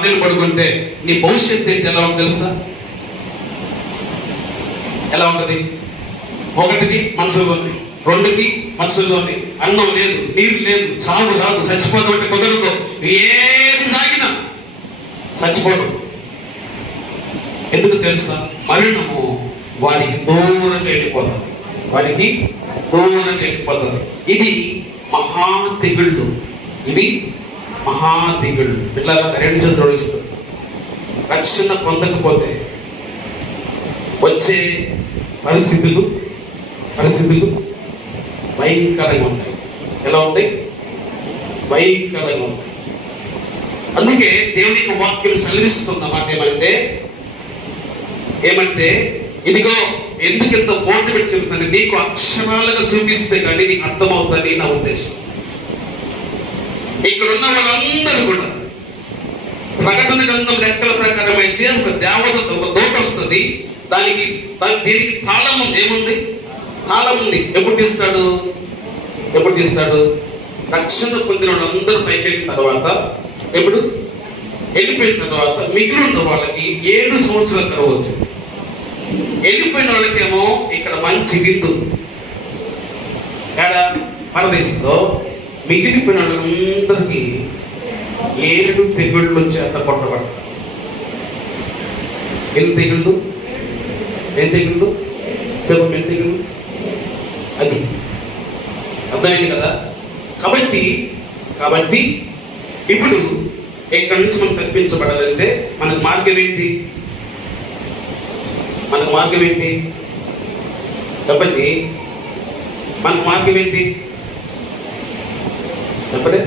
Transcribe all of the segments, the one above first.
6 నెలలు పడుకుంటే నీ భవిష్యత్తు ఏంటి ఎలా ఉంటుంది తెలుసా? ఎలా ఉంటుంది? 1కి మనసులోని, 2కి మనసులోని అన్నం లేదు, నీరు లేదు, సాగు రాదు, చచ్చిపోతాం అంటే కుదరదు. ఏది తాగినా చచ్చిపోవడం. ఎందుకు తెలుసా? మరణము వారికి దూరంగా వెళ్ళిపోతుంది, వారికి దూరంగా వెళ్ళిపోతుంది. ఇది మహా తెగుళ్ళు, ఇది మహా తెగుళ్ళు. పిల్లల రెండు తోడిస్తుంది. రక్షణ పొందకపోతే వచ్చే పరిస్థితులు భయంకరంగా ఉంటాయి. ఎలా ఉంటాయి? భయంకరంగా ఉంటాయి. అందుకే దేవుని యొక్క వాక్యం సెలవిస్తున్న మాట ఏమంటే ఇదిగో, ఎందుకు ఇంత బోర్డు పెట్టి చూపిస్తాను, నీకు అక్షరాలుగా చూపిస్తే కానీ నీకు అర్థమవుతుంది నా ఉద్దేశం. ఇక్కడ ఉన్న వాళ్ళందరూ కూడా ప్రకటన గ్రంథం లెక్కల ప్రకారం అయితే ఒక దేవత, ఒక దూత వస్తుంది. దీనికి తాళం ఏముంది? తాళం ఉంది. ఎప్పుడు తీస్తాడు? రక్షణ పొందిన వాళ్ళందరూ పైకి వెళ్ళిన తర్వాత, ఎప్పుడు వెళ్ళిపోయిన తర్వాత మిగిలి ఉన్న వాళ్ళకి 7 సంవత్సరాల తర్వాత, వెళ్ళిపోయిన వాళ్ళకేమో ఇక్కడ మంచి విందు పరదేశంలో, మిగిలిపోయిన వాళ్ళందరికీ 7 తెగుళ్ళు చేత కొట్టబడతారు. ఎన్ని తెగుళ్ళు? చెప్పు, తెగుళ్ళు అది అర్థమైంది కదా? కాబట్టి ఇప్పుడు ఇక్కడి నుంచి మనం తప్పించబడాలంటే మనకు మార్గం ఏంటి? చెప్పండి, మనకు మార్గం ఏంటి? చెప్పండి,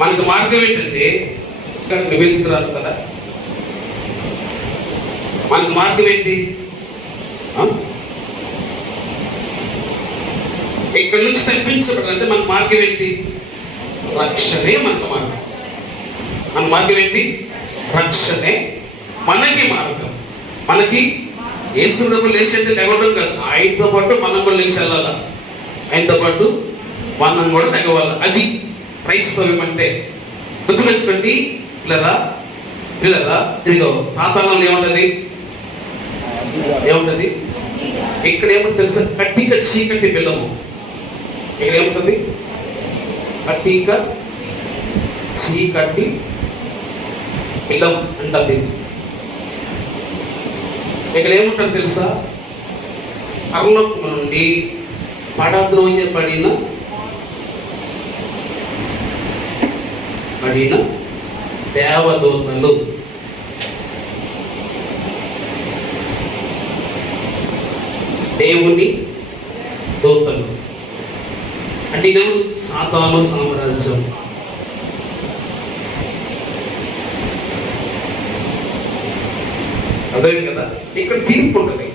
మనకు మార్గం ఏంటంటే ఇక్కడ నివేదితురాలు కదా. మనకు మార్గం ఏంటి? ఇక్కడి నుంచి తప్పించబడాలంటే మన మార్గం ఏంటి? రక్షణే మనకు మార్గం. మన మార్గం ఏంటి? రక్షణే మనకి మార్గం. మనకి యేసు ప్రభు లేచంటే లేవడం కాదు, ఆయనతో పాటు మనం కూడా లేచి వెళ్ళాలా, ఆయనతో పాటు మనం కూడా తెగవాలా. అది క్రైస్తవ్యం అంటే. గుర్తుపెట్టుకోండి పిల్లరా, ఇదిగో పాతాళంలో ఏముంటది? ఇక్కడ ఏముంటుంది తెలుసా? కట్టిక చీకటి బిలము. ఇక్కడ ఏముంటుంది? కట్టిక చీకటి బిలం అంటది. ఇక్కడ ఏముంటుంది తెలుసా? పరలోకం నుండి పడద్రోయబడిన దేవదూతలు, దేవుని దూతలు అంటే ఎవరు? సాతాను సామ్రాజ్యం. అదే కదా, ఇక్కడ తీర్పు ఉంటుంది.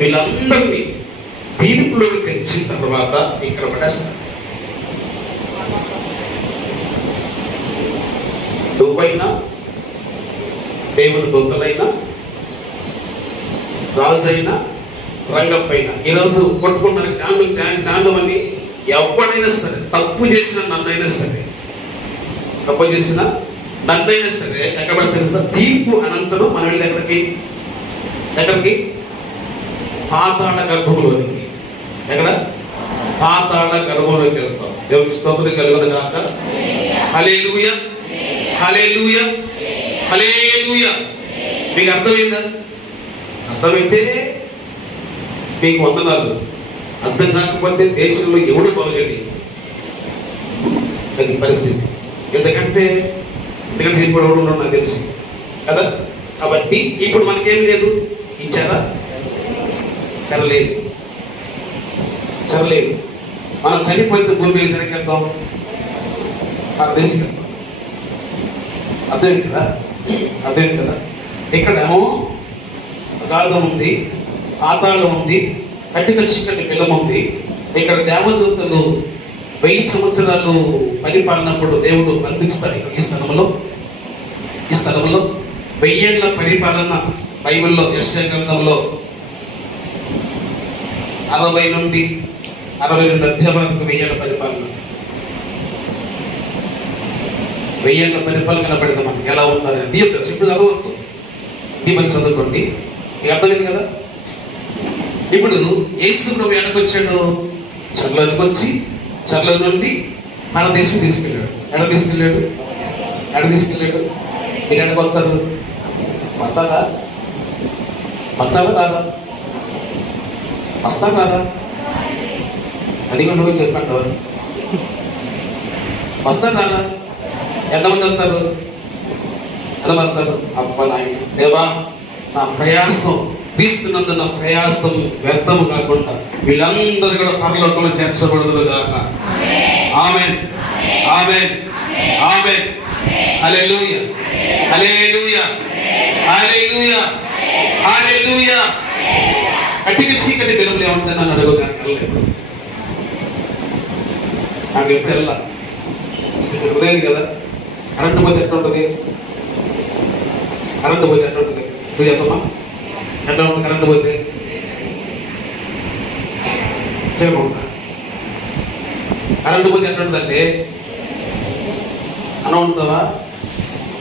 వీళ్ళందరినీ తీర్పులోకి తెచ్చిన తర్వాత ఇక్కడ పడేస్తారు. నువ్వైనా, దేవుని దూతలైనా, రాజైనా, రంగపైన ఈరోజు కొట్టుకున్నారు జ్ఞానం అని. ఎవడైనా సరే తప్పు చేసిన నన్నైనా సరే ఎక్కడ తెలుసా? తీర్పు అనంతరం మనం వెళ్ళి ఎక్కడికి? పాతాళ గర్భంలోనికి. ఎక్కడ? పాతాళ గర్భంలోకి వెళ్తాం. దేవునికి స్తోత్రం కలుగును గాక. హల్లెలూయా, హల్లెలూయా, హల్లెలూయా. మీకు అర్థమైందా? అర్థమైతే మీకు వందనాలు. అర్థం కాకపోతే దేశంలో ఎవడు బాగుండి అది పరిస్థితి. ఎందుకంటే ఇప్పుడు ఎవడు ఉన్నాడు నాకు తెలుసు కదా. కాబట్టి ఇప్పుడు మనకేం లేదు, ఇచ్చారా? చెరలేదు. మనం చనిపోతే భూమి ఎక్కడికి వెళ్తాం? పరదేశం. అర్థమైంది కదా. ఇక్కడేమో అగాధం ఉంది, పాతాళం ఉంది, కట్టిక చీకటి బిలం ఉంది. ఇక్కడ దేవదూతలు 1000 సంవత్సరాలు పరిపాలనప్పుడు దేవుడు బంధిస్తాడు. ఈ స్థలంలో 1000 ఏళ్ల పరిపాలన బైబిల్లో యెషయా గ్రంథంలో 60 నుండి 62 అధ్యాయాలకు 1000 ఏళ్ల పరిపాలన. వెయ్యేళ్ళ పరిపాలన కనబడింది మనకి ఎలా ఉందని దీపం సింపుల్ చదవద్దు, దీపం చదువుకోండి, మీకు అర్థమైంది కదా. ఇప్పుడు యేసు ప్రభు ఎక్కడికి వచ్చాడు? చెరలోకి వచ్చి చెరలో నుండి పరదేశం తీసుకెళ్ళాడు. ఎక్కడ తీసుకెళ్ళాడు? మీరు ఎక్కడికి వస్తారు? వస్తారా రారా? వస్తారా రారా? అది కూడా చెప్పండి, వస్తారు రారా? ఎంతమంది వస్తారు? అబ్బా నాయన దేవా, నా ప్రయాసం క్రీస్తునందు నా ప్రయాసం వ్యర్థము కాకుండా వీళ్ళందరూ కూడా పరలోకంలో చేర్చబడుదురు గాక. ఆమేన్, ఆమేన్, ఆమేన్. హల్లెలూయా, హల్లెలూయా, హల్లెలూయా, హల్లెలూయా. కట్టిన చీకటి వెలుగులు ఏమంటే నన్ను అడగదానికి నాకు ఎప్పుడు వెళ్ళా హృదయం కదా. కరెంటు పోతే ఎట్లా ఉంటుంది? నువ్వు చెప్పమ్మా, ఎట్లా ఉంటుంది కరెంటు పోతే? చేయకుండా కరెంటు పోతే ఎట్లా ఉంటుందంటే, అన్నం వండుతావా,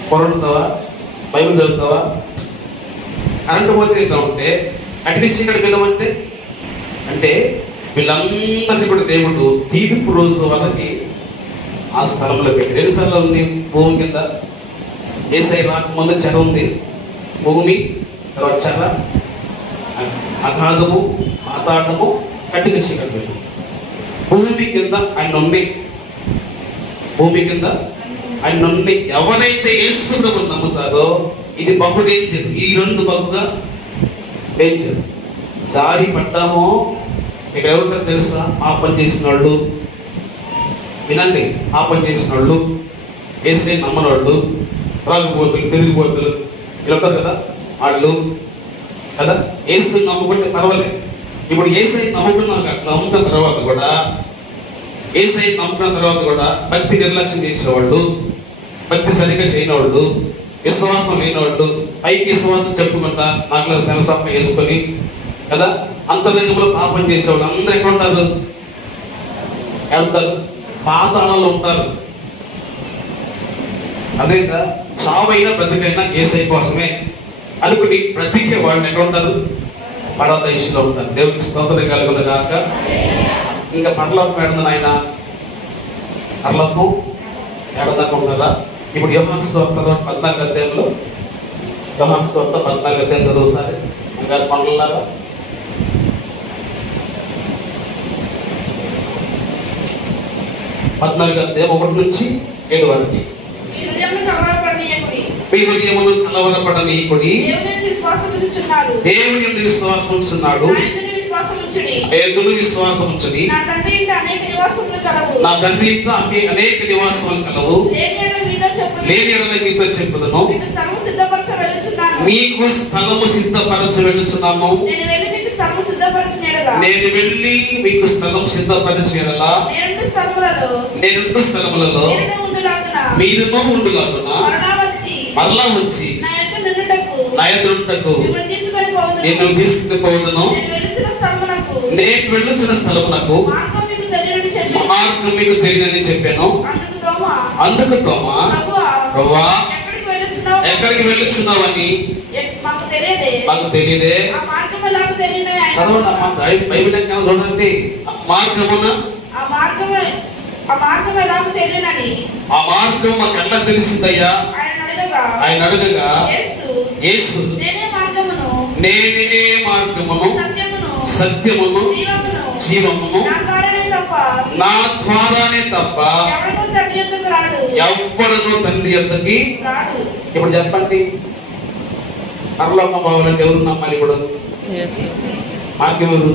కూర వండుతావా, బైబిల్ చదువుతావా? కరెంటు పోతే ఎట్లా ఉంటే అట్లీస్ట్ ఇక్కడ వెళ్ళమంటే అంటే వీళ్ళందరినీ కూడా దేవుడు తీర్పు రోజు వాళ్ళకి ఆ స్థలంలో పెట్టి 2 స్థలాలు ఉంది భూమి కింద. ఏసై రాకముందు చెర ఉంది, భూమి, తర్వాత చెర, అగాధము, పాతాళము, కట్టిన చీకటి. భూమి కింద ఆయన ఉన్నాయి, భూమి కింద ఆయన నుండి ఎవరైతే యేసు ప్రభువుని నమ్ముతారో ఇది బహు డేంజర్. ఈ 2 బహుగా డేంజర్. జారి పడ్డామో ఇక్కడ ఎవరుంటారు తెలుసా? పాపం చేసిన వాళ్ళు, వినండి, పాపం చేసిన వాళ్ళు, యేసే నమ్మని వాళ్ళు, త్రాగుబోతులు, తిరిగిపోతులు ఇలా ఉంటారు కదా వాళ్ళు కదా. యేసు నమ్ముకుంటే పర్వాలేదు. ఇప్పుడు యేసై నమ్ముకున్న తర్వాత కూడా భక్తి నిర్లక్ష్యం చేసేవాళ్ళు, భక్తి సరిగ్గా చేయని వాళ్ళు, విశ్వాసం లేని వాళ్ళు, పైకి విశ్వాసం చెప్పుకుంటా నాకు శనసప్ప వేసుకొని కదా అంతర్గతంలో పాపం చేసేవాళ్ళు అందరూ ఎక్కడ ఉంటారు? వెళ్తారు, పాతాళంలో ఉంటారు. అదే చావైనా బ్రతికైనా యేసై కోసమే అనుకుని బ్రతికే వాళ్ళు ఎక్కడ ఉంటారు? పరదేశంలో ఉంటారు. దేవునికి స్తోత్రం కలుగును గాక. ఇంకా పరలోకం ఏడుంది నాయన? పరలోకం ఏడదాకా ఉన్నదా? ఇప్పుడు యోహాను సువార్త 14వ అధ్యాయంలో, యోహాను సువార్త 14వ అధ్యాయం చదువుసారి అంగారు పనులున్నారా? 14వ అధ్యాయం 1 నుంచి 7 వరకు. మీ హృదయమును కలవరపడనీయకుడి, దేవుని యందు విశ్వాసం ఉంచున్నాడు, ఎందుకు విశ్వాసం ఉంచుడి. నా తండ్రి ఇంట అనేక నివాసములు కలవు, లేని ఎడల మీతో చెప్పుదును. మీకు స్థలము సిద్ధపరచ వెళ్ళుచున్నాను. నేను వెళ్ళి మీకు స్థలం సిద్ధపరచు ఎడల నేనుండు స్థలములలో మీరును ఉండులాగున మరలా వచ్చి నా ఎదురుటకు నిన్ను తీసుకుపోదును. నేను వెళ్ళుచున్న స్థలమునకు మార్గం మీకు తెలియదని చెప్పాను. అందుకు తోమా, ప్రభువా ఎక్కడికి వెళ్ళుచున్నావని మాకు తెలియదే. చదవండి అమ్మా, బైబిల్ ఎక్కడ చూడండి. ఆ మార్గం మాకు ఎట్లా తెలిసిందయ్యా? ఆయన అడగగా యేసు నేనే మార్గమును సత్యమును జీవమును నా ద్వారానే తప్ప ఎవ్వడను తండ్రి యొద్దకి. ఇప్పుడు చెప్పండి, పరలోకం పోవాలంటే ఎవరు నమ్మాలి? ఇప్పుడు మార్గం ఎవరు?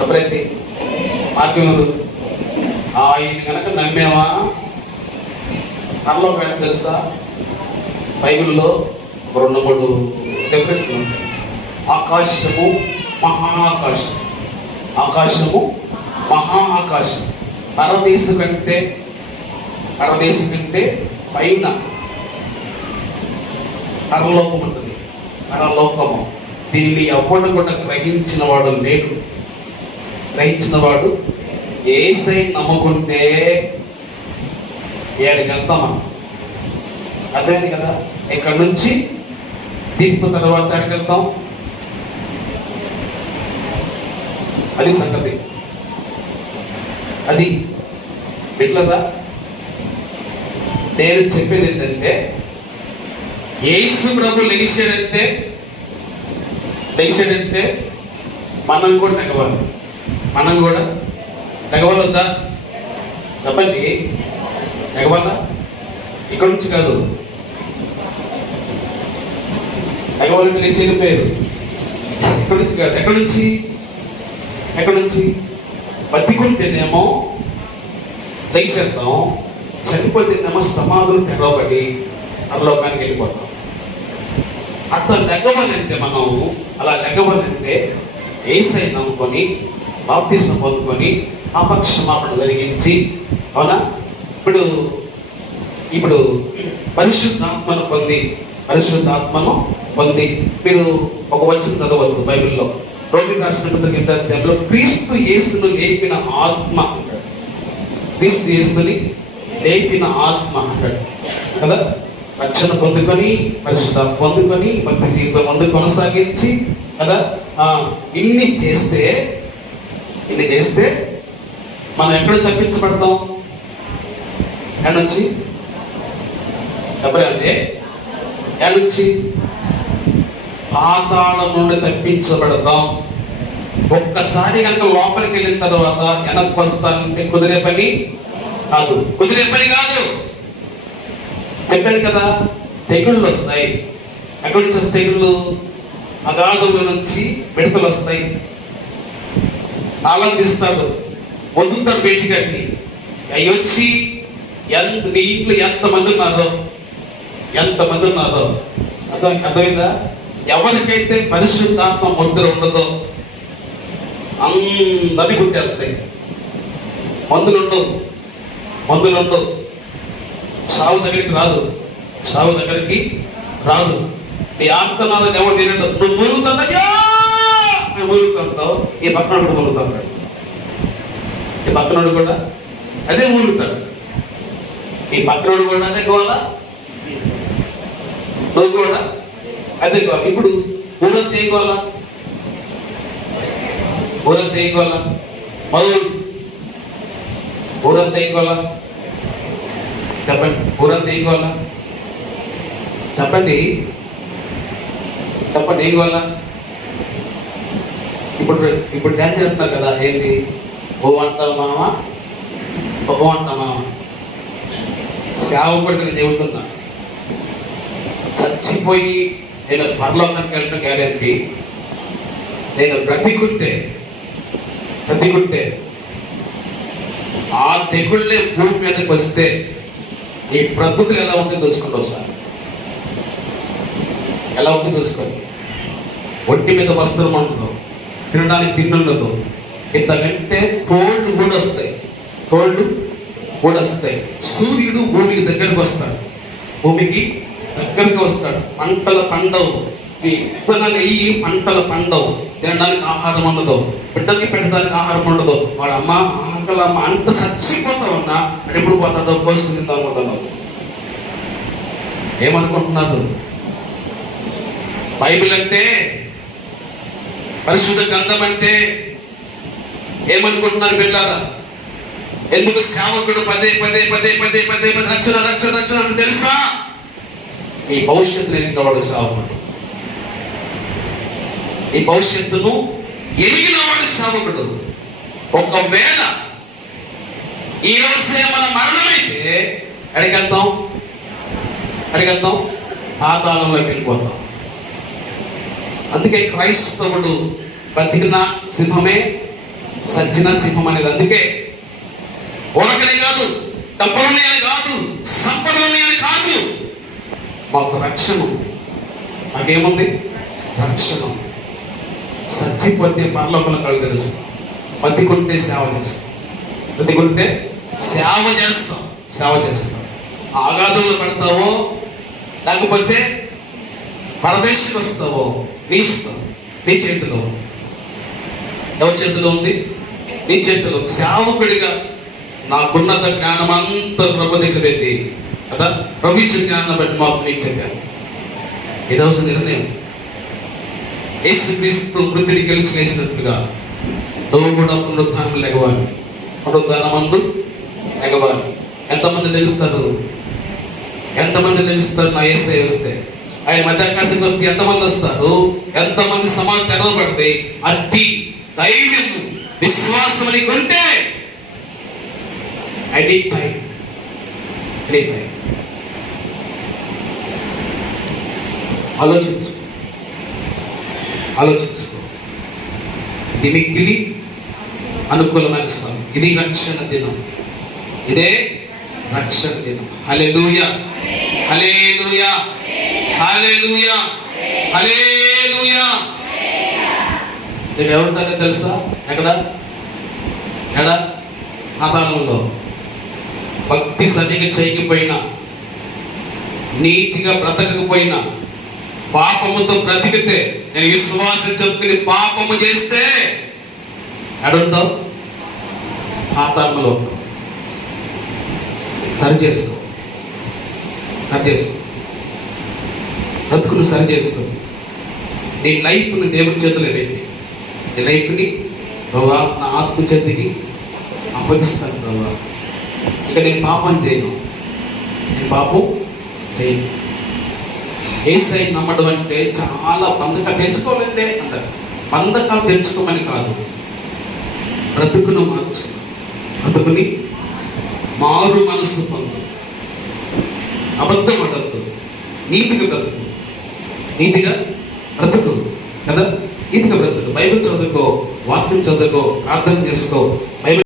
ఎప్పుడైతే మార్గం ఎవరు? ఆయన కనుక నమ్మేవా పరలోకం ఏంటో తెలుసా? బైబిల్లో 2-3 డిఫరెన్స్ ఉంటాయి. ఆకాశము, మహాకాశం. ఆకాశము, మహాకాశం. పరదేశం కంటే పైన పరలోకం ఉంటుంది. పరలోకము దీన్ని ఎవడు కూడా గ్రహించిన వాడు యేసై నమ్ముకుంటే ఏడికి వెళ్తాం మనం. అర్థమైంది కదా? ఇక్కడ నుంచి తీర్పు తర్వాత ఎక్కడికి వెళ్తాం? అది సంగతి. అది ఎట్లదా? నేను చెప్పేది ఏంటంటే, యేసు ప్రభు లెగిసాడంటే మనం కూడా తెగవాలి. మనం కూడా తెగవలొద్దా? చెప్పండి, తెగవాలా? ఇక్కడ నుంచి కాదు, తెగవాలంటే లేచేది పేరు. ఇక్కడ నుంచి కాదు. ఎక్కడి నుంచి బతికుంటేనేమో దయచేద్దాం, చనిపోతేనేమో సమాధులు తెరవబడి పరలోకానికి వెళ్ళిపోతాం. అట్లా లెగవాలంటే మనం, అలా లెగవాలంటే యేసయ్య నమ్ముకొని బాప్తిసం పొందుకొని పాపక్షమాపణ జరిగించి, అవునా? ఇప్పుడు పరిశుద్ధాత్మను పొంది మీరు ఒక వచనం చదవచ్చు బైబిల్లో. రోమిలకు రాసిన పత్రిక 8వ క్రీస్తు యేసును లేపిన ఆత్మ అంటాడు. క్రీస్తు యేసుని లేపిన ఆత్మ అంటాడు కదా. రక్షణ పొందుకొని, పరిశుద్ధాత్మ పొందుకొని, భక్తి జీవితం ముందు కొనసాగించి కదా, ఇన్ని చేస్తే మనం ఎక్కడ తప్పించబడతాం? ఎక్కడి నుంచి? ఎవరంటే ఎక్కడి నుంచి? పాతాళం నుండి తప్పించబడతాం. ఒక్కసారి కనుక లోపలికి వెళ్ళిన తర్వాత వెనక్కి వస్తానంటే కుదిరే పని కాదు. చెప్పాను కదా, తెగుళ్ళు వస్తాయి. ఎక్కడి నుంచి వస్తాయి తెగుళ్ళు? అగాధుల నుంచి మిడతలు వస్తాయి. తాళం తీస్తాడు, వదులుతాడు బయటికి. అవి వచ్చి నీ ఇంట్లో ఎంతమంది ఉన్నారో అర్థమైందా? ఎవరికైతే పరిశుద్ధాత్మ ముద్ర ఉండదో అందరినీ గుర్తేస్తాయి. మందులుండవు. సావు దగ్గరికి రాదు. నీ ఆత్మనాథం ఎవరు తినడు. నువ్వు మూలుగుతావు, ఈ పక్కనోడు కూడా మూలుగుతాడు. ఈ పక్కనోడు కూడా అదే మూలుగుతాడు. ఈ పక్కనోడు కూడా అదే గోళ, నువ్వు కూడా అదే గోళ. ఇప్పుడు ఊరంతా ఏం గోళ? ఊరంతా ఏం గోళ? ఊరంతా ఏం గోళ? చెప్పండి. ఊరంతా ఏం గోళ? చెప్పండి ఏం గోళ? ఇప్పుడు డ్యాన్స్ చేస్తున్నారు కదా, ఏంటి? ఓ అంటావు మామ, సేవపడి చెబుతున్నా, చచ్చిపోయి నేను పరలోకానికి వెళ్ళడం గ్యారెంటీ. నేను బ్రతికుంటే ఆ తెగుళ్ళే భూమి మీదకి వస్తే ఈ బ్రతుకులు ఎలా ఉంటే చూసుకుంటూ వస్తాను. ఎలా ఉంటే చూసుకోండి. ఒంటి మీద వస్త్రం ఉండదు, తినడానికి తిండుండదు. ఇట్లా వెంటే తోళ్ళు కూడా వస్తాయి. సూర్యుడు భూమికి దగ్గరకు వస్తాడు. పంటలు పండవు. ఈ విత్తనాలు అయ్యి పంటలు పండవు. తినడానికి ఆహారం ఉండదు, బిడ్డలకి పెట్టడానికి ఆహారం ఉండదు. వాడు అమ్మ ఆకలమ్మ అంత చచ్చిపోతా ఉన్నా అది ఎప్పుడు పోతాడో కోసుకుని తిందామనుకుంటున్నావు. ఏమనుకుంటున్నారు? బైబిల్ అంటే, పరిశుద్ధ గ్రంథం అంటే ఏమనుకుంటున్నారు బిడ్డారా? ఎందుకు సేవకుడు పదే రక్షణ అని తెలుసా? ఈ భవిష్యత్తును ఎరిగినవాడు సేవకుడు. ఈ భవిష్యత్తును ఎరిగినవాడు సేవకుడు. ఒకవేళ ఈ రోజే మన మరణమైతే అడిగెళ్తాం పాతాళంలోకి వెళ్ళిపోతాం. అందుకే క్రైస్తవుడు బతికిన సింహమే సజ్జన సింహం అనేది. అందుకే ఊరకనే కాదు, డబ్బులని అని కాదు, సంపదలని అని కాదు, మాకు రక్షణ. మాకేముంది? రక్షణ. సచ్చిపోతే పరలోకంలో కళ్ళు తెరుస్తాం, బతికుంటే సేవ చేస్తాం. ఆగాధంలో పెడతావో లేకపోతే పరదేశకు వస్తావో నీ ఇష్టం. నీ చేతిలో ఉంది. ఎవరి చేతిలో ఉంది? నేను చెప్పాను, సేవకుడిగా నాకున్నత జ్ఞానం అంతా ప్రభు దగ్గర పెట్టి కదా, ప్రభు ఇచ్చిన జ్ఞానం బట్టి మాకు నేను చెప్పాను. ఈరోజు నిర్ణయం, యేసుక్రీస్తు మృతిని గెలిచి లేచినట్టుగా నువ్వు కూడా పునరుద్ధానం లెగవాలి, పునరుద్ధానమందు లెగవాలి. ఎంతమంది తెలుస్తారు? ఎంతమంది తెలుస్తారు? నా యేసయ్య వస్తే, ఆయన మధ్యాకాశానికి వస్తే ఎంతమంది వస్తారు? ఎంతమంది సమాజం తెరవబడితే అట్టి ధైర్యం విశ్వాసం అని కొంటే ఆలోచించుకో. ఇది మిక్కిలి అనుకూలమైన స్థలం. ఇది రక్షణ దినం, ఇదే రక్షణ దినం. హల్లెలూయా, హల్లెలూయా, హల్లెలూయా, హల్లెలూయా. నేను ఎవరుంటారో తెలుసా? ఎక్కడ పాతాళంలో. భక్తి సరిగా చేయకపోయినా, నీతిగా బ్రతకకపోయినా, పాపముతో బ్రతికితే, నేను విశ్వాసం చెప్పుకుని పాపము చేస్తే ఎడుంటావు? పాతాళంలో. సరి చేసుకో, బ్రతుకును సరి చేసుకో. నీ లైఫ్ని దేవుని చేతులు పెట్టి, నీ లైఫ్ని ప్రభా నా ఆత్మ చేతికి అప్పగిస్తాను ప్రభా. ఇక నేను పాపం చేయను, యేసయ్య నమ్మడం అంటే చాలా బంధకాలు తెచ్చుకోవాలంటే అంటారు. బంధకాలు తెచ్చుకోమని కాదు, బ్రతుకును మార్చు, బ్రతుకుని మారు మనసు పొందు. అబద్ధం అడద్దు, నీతిగా బ్రతుకు కదా. నీతిగా బ్రతుకు. బైబిల్ చదువుకో, వాక్యం చదువుకో, ప్రార్థన చేసుకో. బైబిల్